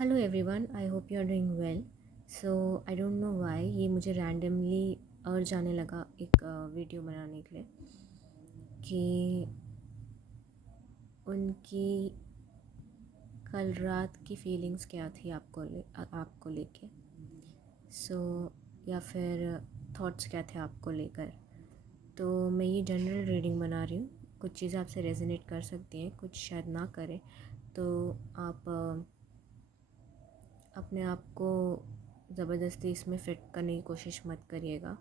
Hello everyone, I hope you are doing well. So I don't know why ये मुझे randomly अर्ज आने लगा एक वीडियो बनाने के लिए कि उनकी कल रात की फीलिंग्स क्या थी आपको लेके। सो या फिर थॉट्स क्या थे आपको लेकर। तो मैं ये जनरल रीडिंग बना रही हूँ। कुछ चीज़ें आपसे रेजोनेट कर सकती हैं, कुछ शायद ना करें। तो आप अपने आप को ज़बरदस्ती इसमें फ़िट करने की कोशिश मत करिएगा,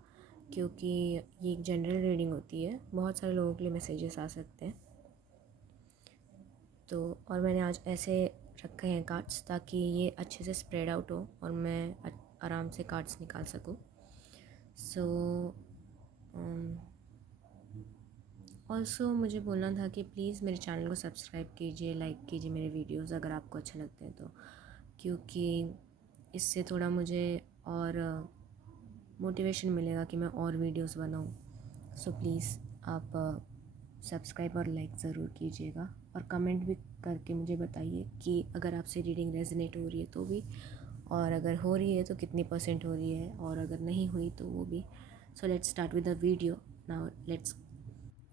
क्योंकि ये एक जनरल रीडिंग होती है। बहुत सारे लोगों के लिए मैसेजेस आ सकते हैं। तो और मैंने आज ऐसे रखे हैं कार्ड्स ताकि ये अच्छे से स्प्रेड आउट हो और मैं आराम से कार्ड्स निकाल सकूं। सो ऑल्सो मुझे बोलना था कि प्लीज़ मेरे चैनल को सब्सक्राइब कीजिए, लाइक कीजिए मेरे वीडियोस अगर आपको अच्छे लगते हैं तो, क्योंकि इससे थोड़ा मुझे और मोटिवेशन मिलेगा कि मैं और वीडियोस बनाऊँ। सो प्लीज़ आप सब्सक्राइब और लाइक ज़रूर कीजिएगा और कमेंट भी करके मुझे बताइए कि अगर आपसे रीडिंग रेजोनेट हो रही है तो भी, और अगर हो रही है तो कितनी % हो रही है, और अगर नहीं हुई तो वो भी। So let's start with the video now. Let's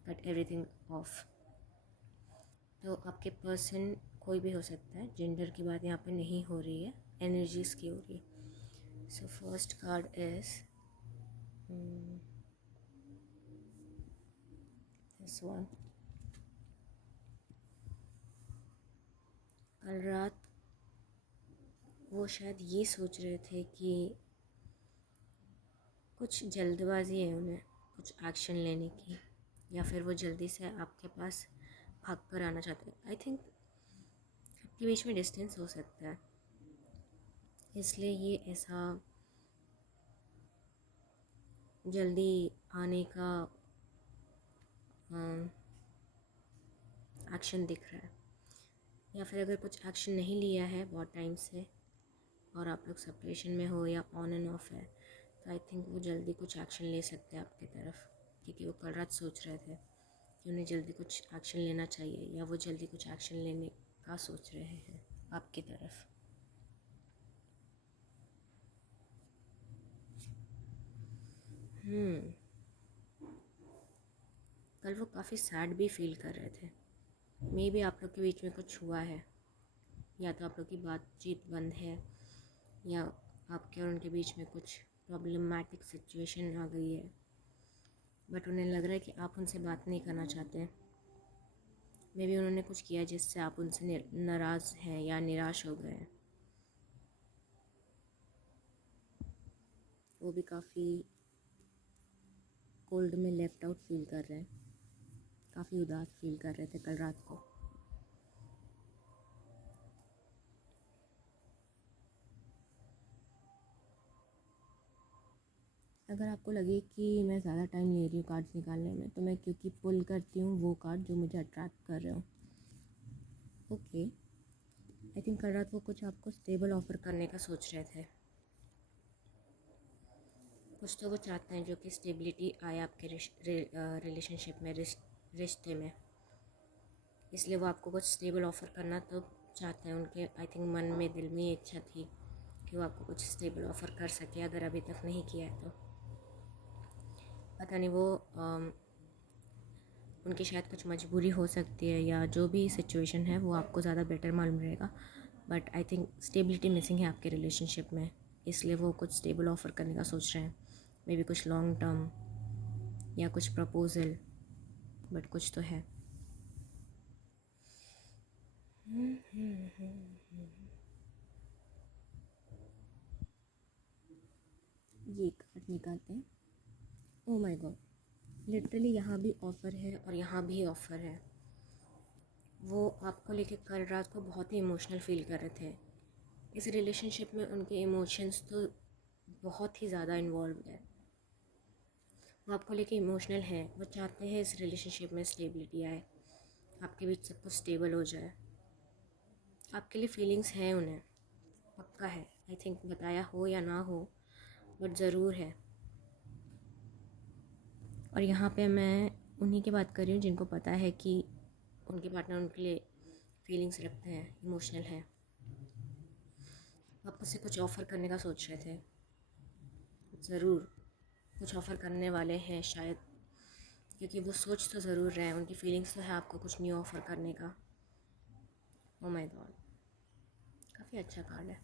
cut everything of. तो आपके पर्सन कोई भी हो सकता है, जेंडर की बात यहाँ पे नहीं हो रही है, एनर्जीज की हो रही है। So first card is this one. कल रात वो शायद ये सोच रहे थे कि कुछ जल्दबाजी है उन्हें कुछ एक्शन लेने की, या फिर वो जल्दी से आपके पास भाग कर आना चाहते हैं। आई थिंक आपके बीच में डिस्टेंस हो सकता है, इसलिए ये ऐसा जल्दी आने का एक्शन दिख रहा है। या फिर अगर कुछ एक्शन नहीं लिया है बहुत टाइम से और आप लोग सेपरेशन में हो या ऑन एंड ऑफ है, तो आई थिंक वो जल्दी कुछ एक्शन ले सकते हैं आपकी तरफ, क्योंकि वो कल रात सोच रहे थे कि उन्हें जल्दी कुछ एक्शन लेना चाहिए, या वो जल्दी कुछ एक्शन लेने का सोच रहे हैं आपकी तरफ। कल वो काफ़ी सैड भी फील कर रहे थे। मे बी आप लोग के बीच में कुछ हुआ है, या तो आप लोग की बातचीत बंद है, या आपके और उनके बीच में कुछ प्रॉब्लमैटिक सिचुएशन आ गई है, बट उन्हें लग रहा है कि आप उनसे बात नहीं करना चाहते। मे बी उन्होंने कुछ किया जिससे आप उनसे नाराज़ हैं या निराश हो गए हैं। वो भी काफ़ी कोल्ड में लेफ्ट आउट फील कर रहे हैं, काफ़ी उदास फील कर रहे थे कल रात को। अगर आपको लगे कि मैं ज़्यादा टाइम ले रही हूँ कार्ड्स निकालने में, तो मैं क्योंकि पुल करती हूँ वो कार्ड जो मुझे अट्रैक्ट कर रहे हो। ओके, आई थिंक कल रात वो कुछ आपको स्टेबल ऑफर करने का सोच रहे थे। कुछ तो वो चाहते हैं जो कि स्टेबिलिटी आए आपके रिलेशनशिप में, रिश्ते में। इसलिए वो आपको कुछ स्टेबल ऑफ़र करना तो चाहते हैं। उनके आई थिंक मन में, दिल में ये इच्छा थी कि वो आपको कुछ स्टेबल ऑफ़र कर सके, अगर अभी तक नहीं किया है तो। पता नहीं वो उनकी शायद कुछ मजबूरी हो सकती है, या जो भी सिचुएशन है वो आपको ज़्यादा बेटर मालूम रहेगा, but I think stability missing है आपके रिलेशनशिप में, इसलिए वो कुछ स्टेबल ऑफ़र करने का सोच रहे हैं। मे बी कुछ लॉन्ग टर्म या कुछ प्रपोज़ल, बट कुछ तो है। ये कार्ड निकालते हैं। ओ माय गॉड, लिटरली यहाँ भी ऑफ़र है और यहाँ भी ऑफ़र है। वो आपको लेके कल रात को बहुत ही इमोशनल फील कर रहे थे। इस रिलेशनशिप में उनके इमोशंस तो बहुत ही ज़्यादा इन्वॉल्व है। वो आपको लेके इमोशनल है, वो चाहते हैं इस रिलेशनशिप में स्टेबिलिटी आए, आपके बीच सब कुछ स्टेबल हो जाए। आपके लिए फीलिंग्स हैं उन्हें, पक्का है। आई थिंक बताया हो या ना हो, बट ज़रूर है। और यहाँ पे मैं उन्हीं की बात कर रही हूँ जिनको पता है कि उनके पार्टनर उनके लिए फीलिंग्स रखते हैं, इमोशनल है। आप मुझसे कुछ ऑफ़र करने का सोच रहे थे, ज़रूर कुछ ऑफ़र करने वाले हैं शायद, क्योंकि वो सोच तो ज़रूर रहे हैं, उनकी फीलिंग्स तो है आपको कुछ न्यू ऑफ़र करने का। ओ माय गॉड, काफ़ी अच्छा कार्ड है।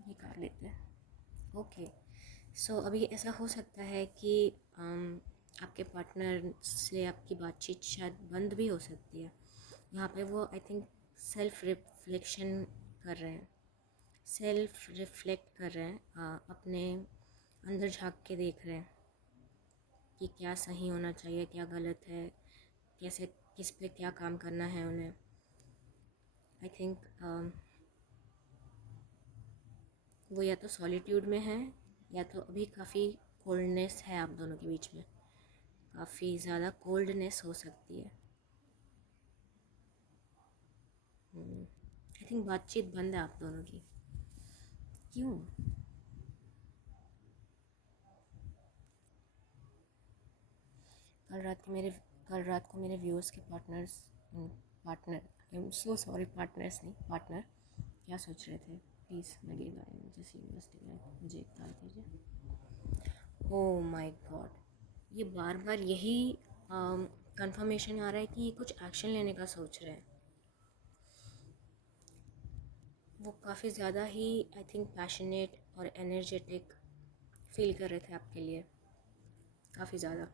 ये कार्ड लेते हैं। ओके, सो अभी ऐसा हो सकता है कि आपके पार्टनर से आपकी बातचीत शायद बंद भी हो सकती है। यहाँ पे वो आई थिंक सेल्फ रिफ्लेक्शन कर रहे हैं, सेल्फ रिफ्लेक्ट कर रहे हैं, अपने अंदर झांक के देख रहे हैं कि क्या सही होना चाहिए, क्या गलत है, कैसे किस पे क्या काम करना है उन्हें। आई थिंक वो या तो सॉलिट्यूड में है या तो अभी काफ़ी कोल्डनेस है आप दोनों के बीच में, काफ़ी ज़्यादा कोल्डनेस हो सकती है। आई थिंक बातचीत बंद है आप दोनों की। क्यों? कल रात को मेरे व्यूअर्स के partner I am so sorry, partners नहीं, पार्टनर क्या सोच रहे थे? प्लीज़ जैसे यूनिवर्सिटी मुझे एक बता दीजिए। ओ माय गॉड, ये बार बार यही कंफर्मेशन आ रहा है कि ये कुछ एक्शन लेने का सोच रहे हैं। वो काफ़ी ज़्यादा ही आई थिंक पैशनेट और एनर्जेटिक फील कर रहे थे आपके लिए, काफ़ी ज़्यादा।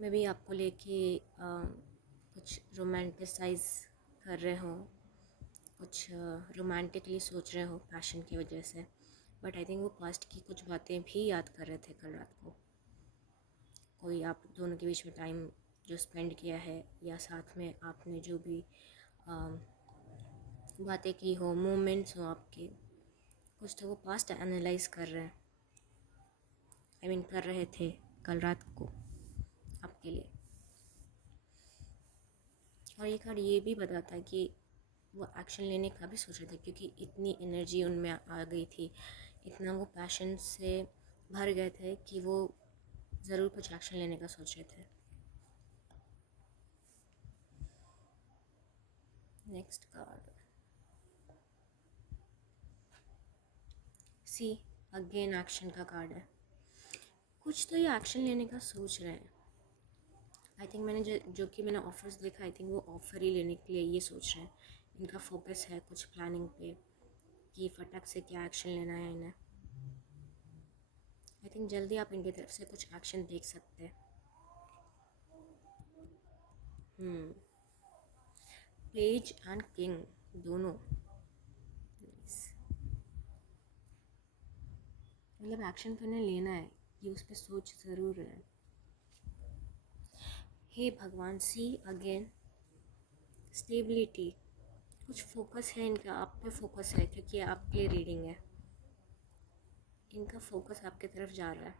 मैं भी आपको लेके कुछ रोमांटिसाइज कर रहे हो, कुछ रोमांटिकली सोच रहे हो पैशन की वजह से, बट आई थिंक वो पास्ट की कुछ बातें भी याद कर रहे थे कल रात को। कोई आप दोनों के बीच में टाइम जो स्पेंड किया है, या साथ में आपने जो भी बातें की हो, मोमेंट्स हो आपके, कुछ तो वो पास्ट एनालाइज कर रहे हैं, आई मीन कर रहे थे कल रात को आपके लिए। और ये कार्ड ये भी बताता है कि वो एक्शन लेने का भी सोच रहे थे, क्योंकि इतनी एनर्जी उनमें आ गई थी, इतना वो पैशन से भर गए थे कि वो ज़रूर कुछ एक्शन लेने का सोच रहे थे। Next card, see again action का कार्ड है। कुछ तो ये एक्शन लेने का सोच रहे हैं। आई थिंक मैंने जो कि मैंने ऑफर्स देखा, आई थिंक वो ऑफ़र ही लेने के लिए ये सोच रहे हैं। इनका फोकस है कुछ प्लानिंग पे कि फटक से क्या एक्शन लेना है इन्हें। आई थिंक जल्दी आप इनकी तरफ से कुछ एक्शन देख सकते हैं। पेज एंड किंग दोनों, मतलब एक्शन तो इन्हें लेना है, ये उस पर सोच ज़रूर है। हे भगवान, सी अगेन स्टेबिलिटी, कुछ फोकस है इनका, आप पे फोकस है, क्योंकि आपके रीडिंग है, इनका फोकस आपके तरफ जा रहा है।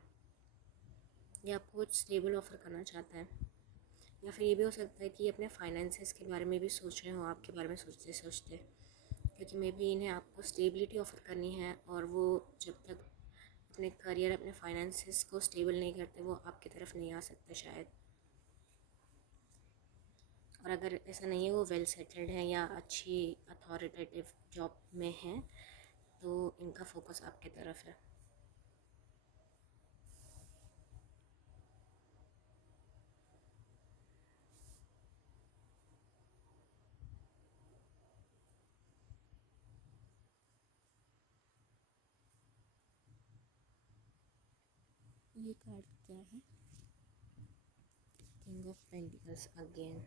ये आपको कुछ स्टेबल ऑफर करना चाहता है, या फिर ये भी हो सकता है कि अपने फाइनेंसेस के बारे में भी सोच रहे हो, आपके बारे में सोचते सोचते, क्योंकि मे बी इन्हें आपको स्टेबिलिटी ऑफ़र करनी है, और वो जब तक अपने करियर, अपने फाइनेंसेस को स्टेबल नहीं करते, वो आपकी तरफ नहीं आ सकते शायद। और अगर ऐसा नहीं है, वो वेल सेटल्ड है या अच्छी अथॉरिटेटिव जॉब में है, तो इनका फोकस आपके तरफ है। ये कार्ड क्या है? King of pentacles again.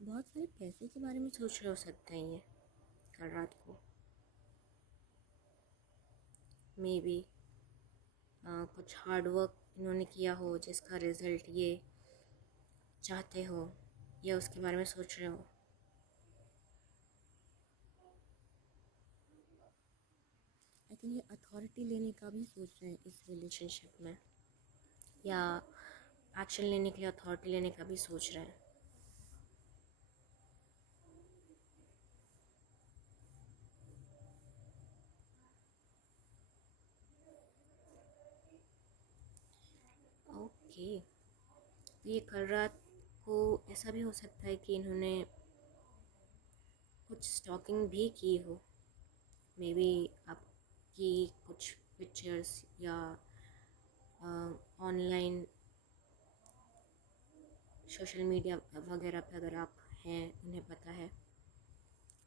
बहुत सारे पैसे के बारे में सोच रहे हो सकते हैं ये कल रात को, मे बी कुछ हार्ड वर्क इन्होंने किया हो जिसका रिज़ल्ट ये चाहते हो, या उसके बारे में सोच रहे हो। आई थिंक ये अथॉरिटी लेने का भी सोच रहे हैं इस रिलेशनशिप में, या एक्शन लेने के लिए अथॉरिटी लेने का भी सोच रहे हैं। की, तो ये कल रात को ऐसा भी हो सकता है कि इन्होंने कुछ स्टॉकिंग भी की हो। मे बी आपकी कुछ पिक्चर्स या ऑनलाइन सोशल मीडिया वगैरह पे अगर आप हैं, उन्हें पता है।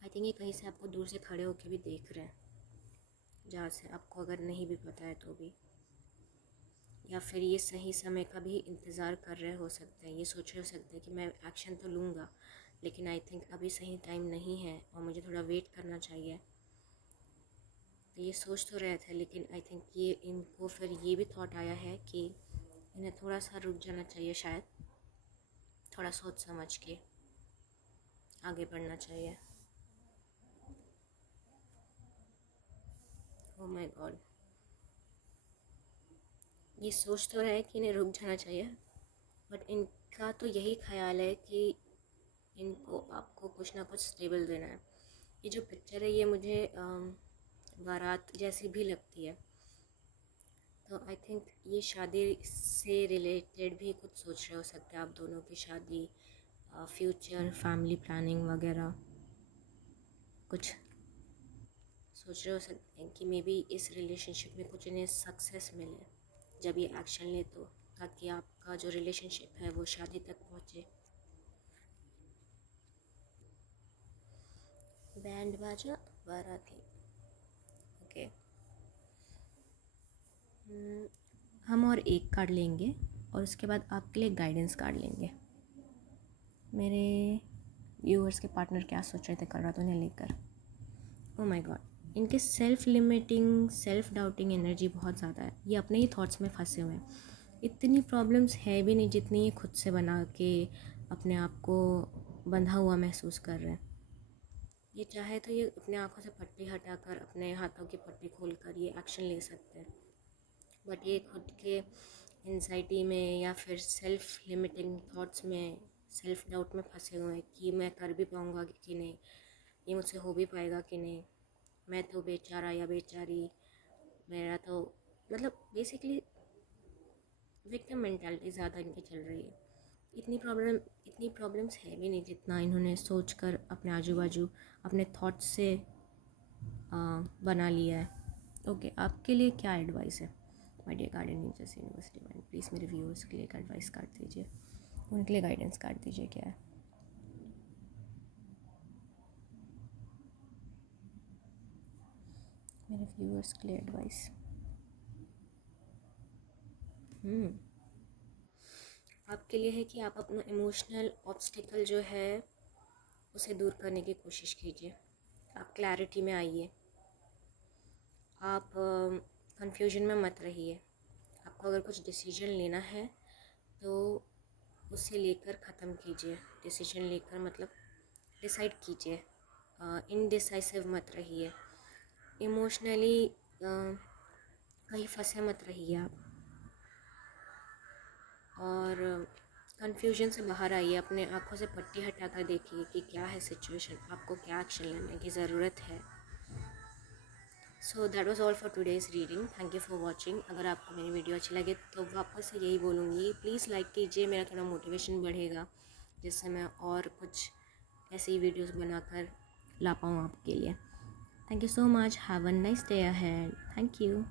आई थिंक ये कहीं से आपको दूर से खड़े होकर भी देख रहे हैं, जहाँ से आपको अगर नहीं भी पता है तो भी, या फिर ये सही समय का भी इंतज़ार कर रहे हो सकते हैं। ये सोच रहे हो सकते हैं कि मैं एक्शन तो लूँगा, लेकिन आई थिंक अभी सही टाइम नहीं है और मुझे थोड़ा वेट करना चाहिए। तो ये सोच तो रहे थे, लेकिन आई थिंक ये इनको फिर ये भी थॉट आया है कि इन्हें थोड़ा सा रुक जाना चाहिए, शायद थोड़ा सोच समझ के आगे बढ़ना चाहिए। ओह माय गॉड, ये सोच तो रहे कि इन्हें रुक जाना चाहिए, बट इनका तो यही ख्याल है कि इनको आपको कुछ ना कुछ स्टेबल देना है। ये जो पिक्चर है ये मुझे बारात जैसी भी लगती है, तो आई थिंक ये शादी से रिलेटेड भी कुछ सोच रहे हो सकते हैं आप दोनों की शादी, फ्यूचर फैमिली प्लानिंग वगैरह कुछ सोच रहे हो सकते हैं कि मे बी इस रिलेशनशिप में कुछ इन्हें सक्सेस मिले जब ये एक्शन ले, तो ताकि आपका जो रिलेशनशिप है वो शादी तक पहुँचे। बैंड बाजा बाराती, ओके। हम और एक कार्ड लेंगे और उसके बाद आपके लिए गाइडेंस कार्ड लेंगे। मेरे व्यूअर्स के पार्टनर क्या सोच रहे थे कल रात उन्हें लेकर। ओ माय गॉड, इनके self limiting self doubting energy बहुत ज़्यादा है। ये अपने ही थॉट्स में फंसे हुए हैं। इतनी प्रॉब्लम्स है भी नहीं जितनी ये खुद से बना के अपने आप को बंधा हुआ महसूस कर रहे हैं। ये चाहे तो ये अपने आँखों से पट्टी हटाकर अपने हाथों की पट्टी खोलकर ये एक्शन ले सकते हैं, बट ये खुद के एंजाइटी में या फिर सेल्फ लिमिटिंग थॉट्स में, सेल्फ डाउट में फंसे हुए हैं कि मैं कर भी पाऊँगा कि नहीं, ये मुझसे हो भी पाएगा कि नहीं, मैं तो बेचारा या बेचारी, मेरा तो मतलब बेसिकली विक्टिम मेंटालिटी ज़्यादा इनकी चल रही है। इतनी प्रॉब्लम्स है भी नहीं जितना इन्होंने सोच कर अपने आजू बाजू अपने थॉट्स से बना लिया है। ओके, आपके लिए क्या एडवाइस है माय डियर गार्डन नीचर्स यूनिवर्सिटी मैन? प्लीज़ मेरे व्यूअर्स के लिए एक एडवाइस कार्ड दीजिए, उनके लिए गाइडेंस कार्ड दीजिए। क्या है मेरे व्यूअर्स के लिए एडवाइस? आपके लिए है कि आप अपना इमोशनल ऑब्स्टिकल जो है उसे दूर करने की कोशिश कीजिए। आप क्लैरिटी में आइए, आप कंफ्यूजन में मत रहिए। आपको अगर कुछ डिसीजन लेना है तो उसे लेकर ख़त्म कीजिए। डिसीजन लेकर मतलब डिसाइड कीजिए, इनडिसाइसिव मत रहिए। इमोशनली कहीं फंसे मत रहिए आप, और कंफ्यूजन से बाहर आइए। अपने आँखों से पट्टी हटाकर देखिए कि क्या है सिचुएशन, आपको क्या एक्शन लेने की ज़रूरत है। So that was all for today's reading. Thank you for watching. अगर आपको मेरी वीडियो अच्छी लगे तो वापस से यही बोलूँगी, प्लीज़ लाइक कीजिए, मेरा थोड़ा मोटिवेशन बढ़ेगा, जिससे मैं और कुछ ऐसी वीडियोस बनाकर ला पाऊँ आपके लिए। Thank you so much, have a nice day ahead. Thank you.